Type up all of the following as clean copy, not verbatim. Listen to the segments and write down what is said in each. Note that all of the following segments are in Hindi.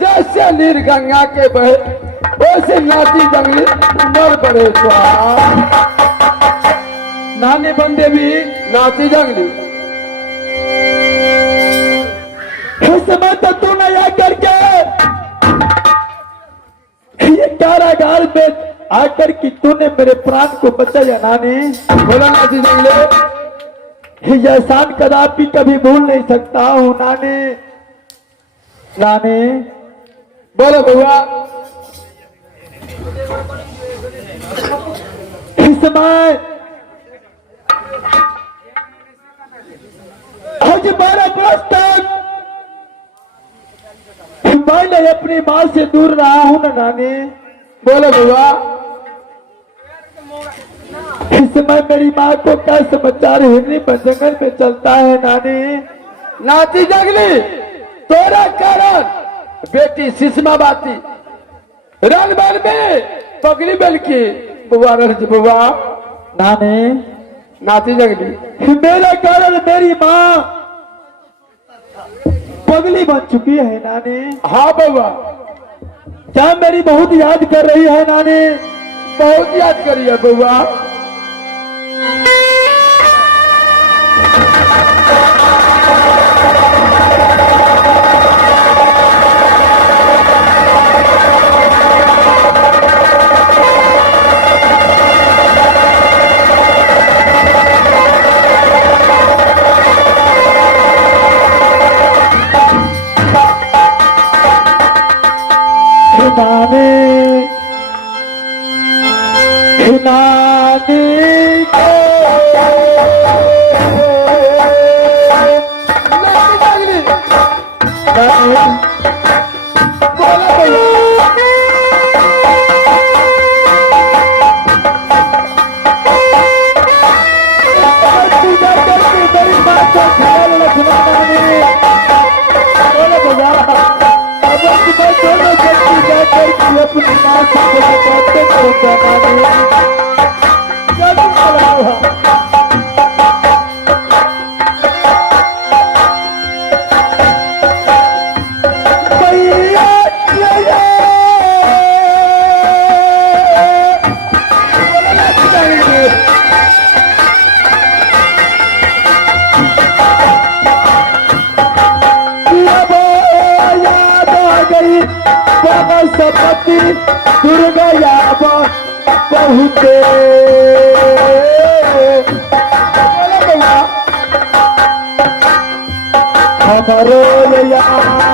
जैसे नीर गंगा के बहे वैसे नाची जंगली उमर बढ़े नानी बंदे भी नाची जंगली समय तो तू नया करके ये कारागार में आकर कि तूने मेरे प्राण को बचाया नानी। बोला नाची जंगली ये एहसान कदापि कभी भूल नहीं सकता हूँ नानी। नानी बोलो बुआ इस समय आज 12 बरस तक मैंने अपनी माँ से दूर रहा हूँ ना नानी। बोलो बुआ इस समय मेरी माँ को क्या समाचार हिरनी पर जंगल में चलता है नानी। नाची जंगली तोरा कारण बेटी सुषमा बाती रन बन में पगली बल की बुआ रही बुआ नानी नाची जंगली मेरे कारण मेरी माँ पगली बन चुकी है नानी। हाँ बुआ क्या मेरी बहुत याद कर रही है नानी। बहुत याद करी है बुआ सपति दुर्गा बहुते हमारो ऊपर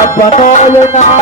सहारा बनोलना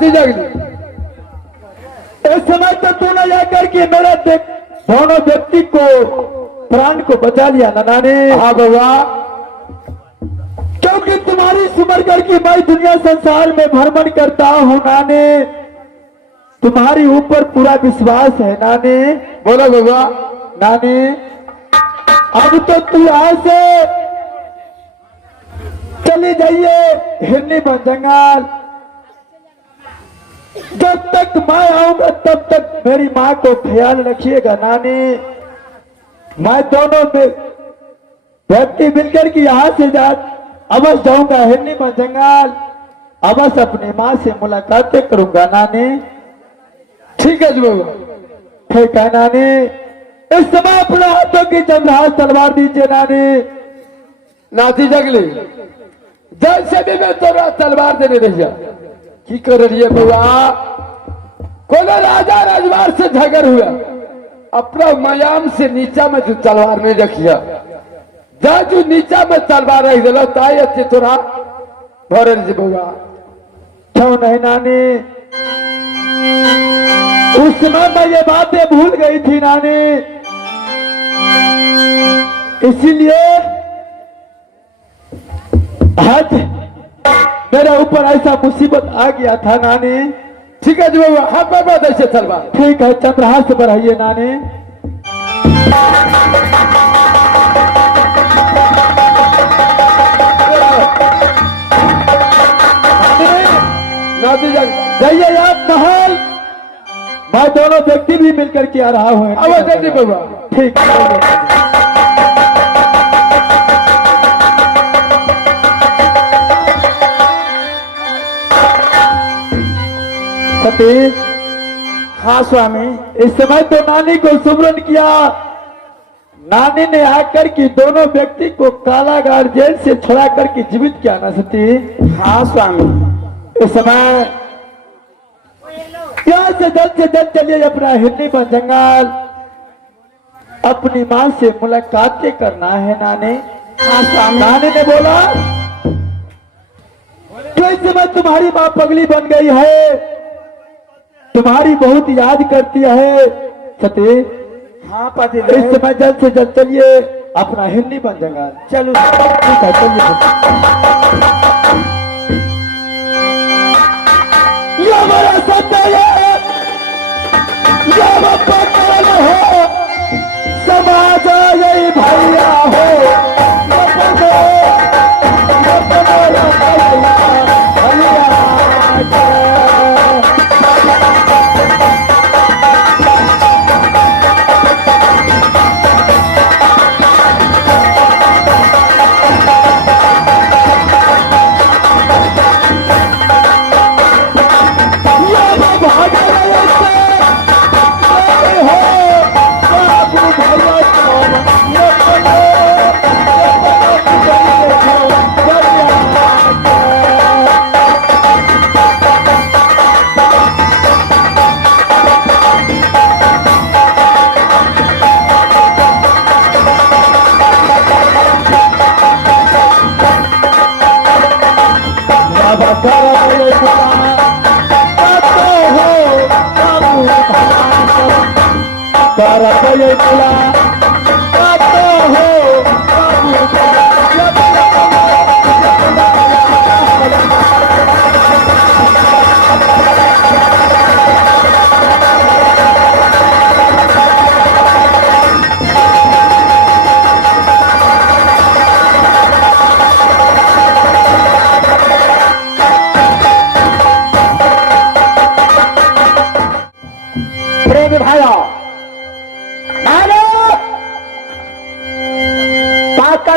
नाती जगली। इस समय तो तूने जाकर के मेरा दोनों व्यक्ति को प्राण को बचा लिया ना नानी। हाँ बउआ, क्योंकि तुम्हारी सुमर करके मैं दुनिया संसार में भ्रमण करता हूँ नानी। तुम्हारी ऊपर पूरा विश्वास है नानी। बोलो बउआ। नानी अब तो तू यहाँ से चली जाइए हिरनी बन जंगल। जब तक मैं आऊंगा तब तक मेरी माँ को ख्याल रखिएगा नानी। मैं दोनों में व्यक्ति मिलकर के यहाँ से अवश्य जाऊंगा हिरनी बन जंगल। अवश्य अपनी माँ से मुलाकातें करूंगा नानी। ठीक है जी बउआ। ठीक है नानी। इस समय अपने हाथों की चंद्रहास तलवार दीजिए नानी। नाती जगली, जैसे भी मैं तोरा तलवार देने रहिया की कर रही है बउआ। कोनो राजा राजवार से झगड़ हुआ, अपना मयाम से नीचा में तू तलवार में रखिया। जा तू नीचा में तलवार रख दिलो ताई अच्छे तोरा भरे जी बउआ। क्यों नहीं नानी, उस समय मैं ये बातें भूल गई थी नानी। इसीलिए आज मेरे ऊपर ऐसा मुसीबत आ गया था नानी। ठीक है जी बउआ, हाथ पे बात ऐसे तलवार। ठीक है, चंद्रहास से बढ़ाइए नानी। नाती जग जाइए आप महल। मैं दोनों व्यक्ति भी मिलकर के आ रहा हूँ। अब जल्दी बउआ। ठीक है। सतीश। हाँ स्वामी। इस समय तो नानी को सुमरन किया। नानी ने आकर के दोनों व्यक्ति को कारागार जेल से छुड़ा करके जीवित किया ना सतीश। हाँ स्वामी। इस समय यहाँ से जल्द चलिए अपना हिरनी बन जंगल। अपनी माँ से मुलाकातें करना है नानी। हाँ स्वामी। नानी ने बोला तो इस समय तुम्हारी माँ पगली बन गई है, तुम्हारी बहुत याद करती है सती। हाँ पति। इस समय जल्द से जल्द चलिए अपना हिरनी बन जंगल। चलो ठीक है, चलिए। ये हमारा सत्य है, ये पकड़ हो समाज यही भैया हो।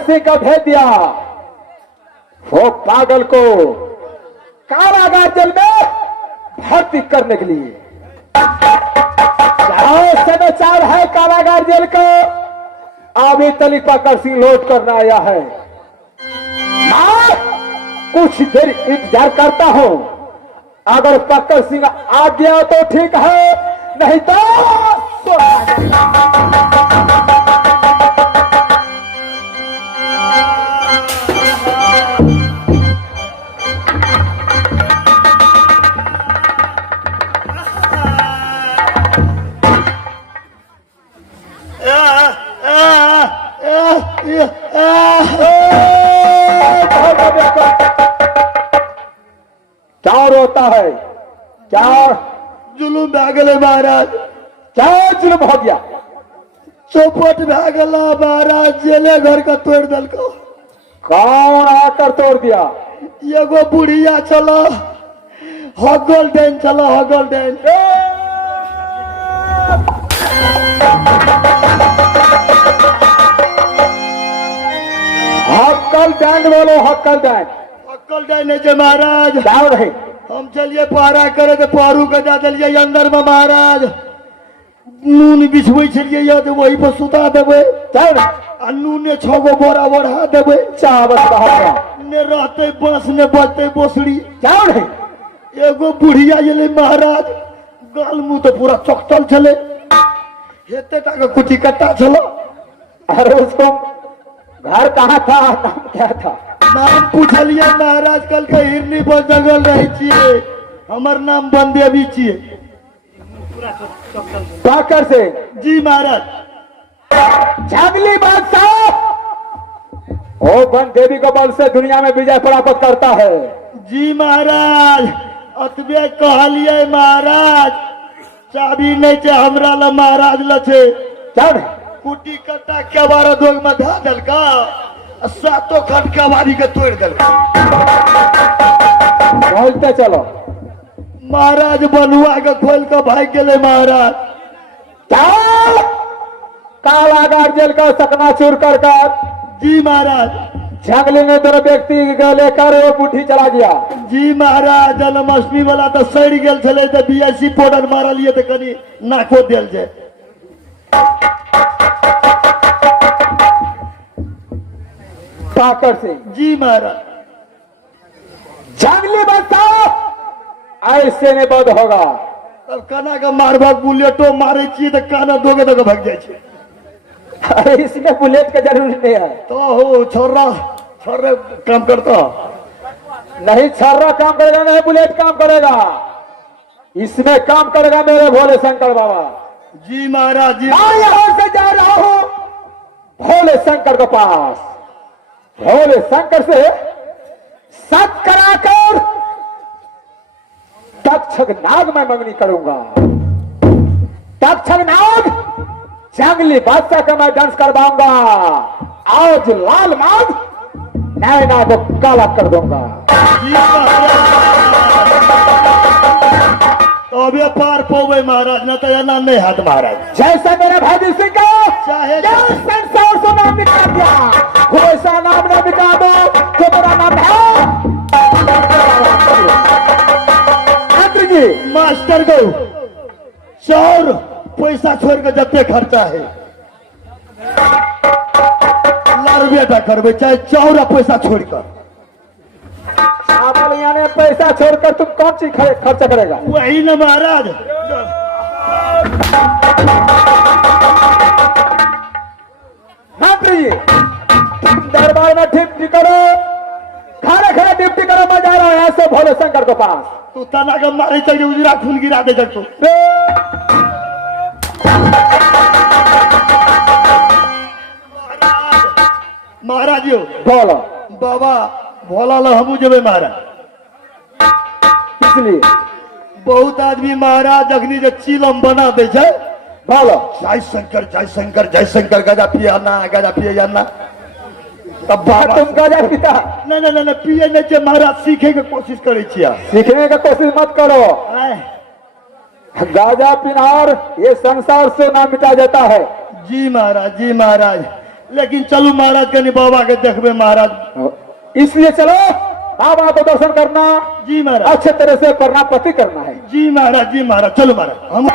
सिंह का भेज दिया वो पागल को कारागार जेल में भर्ती करने के लिए। समाचार है कारागार जेल का, अभी तलिक पकड़ सिंह लौट करना आया है। मैं कुछ देर इंतजार करता हूं, अगर पकड़ सिंह आ गया तो ठीक है, नहीं तो गेले महाराज, क्या जुल्म हो गया? चौपट भए गेला महाराज, जेले घर का तोड़ देलको। कौन आकर तोड़ दिया? एगो बुढ़िया चला, हगल डैन चला, हगल डैन। हक्कल डैन बोलो, हक्कल डैन। हगल डैन है जे महाराज। क्या रहे? हम चलिए पहरा करे तो पहरू के जा दिलिए अंदर में महाराज। नून बिछबै छलिए या तो वही पर सुता देबै। क्या रहे? आ नूने 6 गो बोरा बढ़ा देबै। चावल बहारा। ने रहते बांस ने बजते बोसड़ी। क्या रहे? एगो बुढ़िया एले महाराज, गाल मुंह तो पूरा चौकटल चले, हेते टा के कुटी कट्टा चलो। अरे उसको घर कहाँ था, नाम क्या था? नाम पूछलिए महाराज, कल के हिरनी पर जगल रहे छिए, हमर नाम बंदेवी छिए। पाकर से जी महाराज। जंगली बादशाह ओ बन देवी के बल से दुनिया में विजय प्राप्त करता है। जी महाराज, अतबे कहलिए महाराज, चाबी नहीं छे हमरा ला महाराज ला छे। क्या रहे? कुटी कट्टा के बार दोग में धा देलका, सातों खट के बारी के तोड़ देलका। बोलते चलो। महाराज बनुआ के खोल के भाग गेले महाराज। क्या? काला गार्जियन का सकना चूर कर जी महाराज। जंगली ने दोनों व्यक्ति के लेकर वो बुढ़ी चला गया। जी महाराज, जन्माष्टमी वाला तो सड़ गेल छले, तो बीएससी पाउडर मारलिए तो कनी नाको देल जाए। पाकर से जी महाराज। जंगली बादशाह ऐसे नहीं बद होगा। अब कना के मारबा बुलेटो मारे छिए तो काना दोगे तो भाग जाए छे। अरे इसमें बुलेट का जरूरी नहीं है। तो हो छोरा छोरे काम करता नहीं, छर्रा काम करेगा, नहीं बुलेट काम करेगा। इसमें काम करेगा मेरे भोले शंकर बाबा। जी महाराज। जी मैं यहाँ से जा रहा हूँ भोले शंकर के पास। भोले शंकर से सत कराकर तक्षक नाग में मंगनी करूंगा। तक्षक नाग जंगली बादशाह का मैं डांस करवाऊंगा। आज लाल माग नैना को काला कर दूंगा। जी महाराज। तो अभी पार पोवे महाराज, न तो ना नहीं हाथ महाराज। जैसा मेरे भाई सिंह का चाहे संसार से नाम मिटा दिया, वैसा नाम न मिटा दो तो मेरा नाम है मंत्री जी। मास्टर गो चौर पैसा छोड़ के जते खर्चा है लार बेटा करबे, चाहे चौरा पैसा छोड़ कर। चावल यानी पैसा छोड़कर तुम कौन सी खर्चा करेगा? वही न महाराज। मंत्री जी तुम दरबार में ड्यूटी करो, खाना खाना ड्यूटी करो। मैं जा रहा हूँ यहाँ से भोले शंकर के पास। तू तना के मारे चल उजरा खून गिरा दे जग तू। महाराज यो बोलो। बाबा भोला ला हमू जेबे महाराज। इसलिए बहुत आदमी महाराज अग्नि जे चिलम बना दे छै, बोलो जय शंकर जय शंकर जय शंकर, गजा पिए जाना। तब बाबा तुम गजा पिता नहीं नहीं नहीं पिए नहीं छै महाराज, सीखे के कोशिश करे छिया। सीखने का कोशिश मत करो। गाजा पीना और ये संसार से ना मिटा जाता है। जी महाराज। जी महाराज। लेकिन चलो महाराज कनी बाबा के देखबे महाराज। इसलिए चलो बाबा को दर्शन करना, जी महाराज। अच्छे तरह से प्रणाम पति करना है। जी महाराज। जी महाराज। चलो महाराज हम